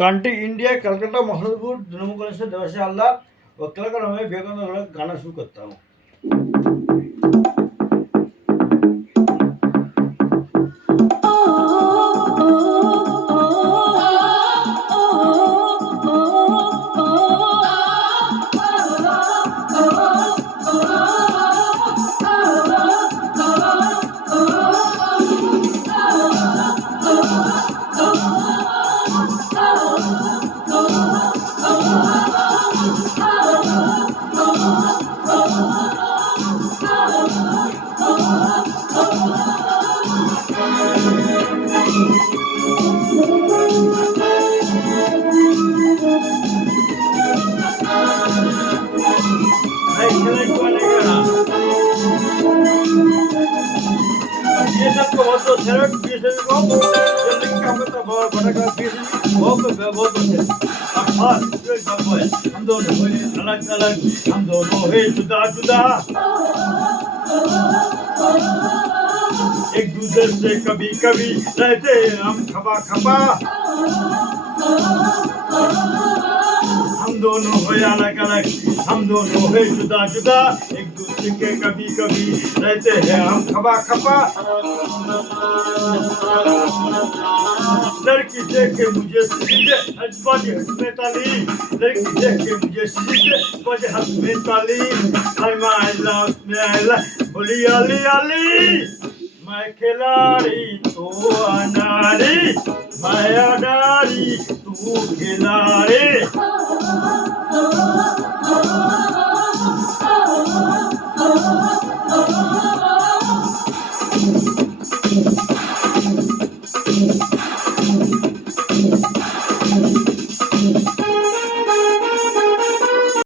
Country India Calcutta महलपुर तृणमूल कांग्रेस से देवासी अल्लाह वकील का मैं विवेकानंद गाना शुरू करता हूँ। सबको बहुत बहुत शरट बीस को जल्दी क्या पता बहुत बड़ा का बीस बहुत हम दोनों हैं अलग अलग हम दोनों हैं जुदा जुदा एक दूसरे से कभी कभी रहते हम खपा खपा हम दोनों हैं अलग अलग हम दोनों हैं जुदा जुदा एक दूसरे के कभी कभी रहते हैं हम खपा खपा लड़की देख के मुझे सीधे बाजे हंसने ताली लड़की देख के मुझे सीधे बाजे हंसने ताली आई लव बोली अली अली मैं खिलाड़ी तू अनारी मैं अनारी तू खिलाड़ी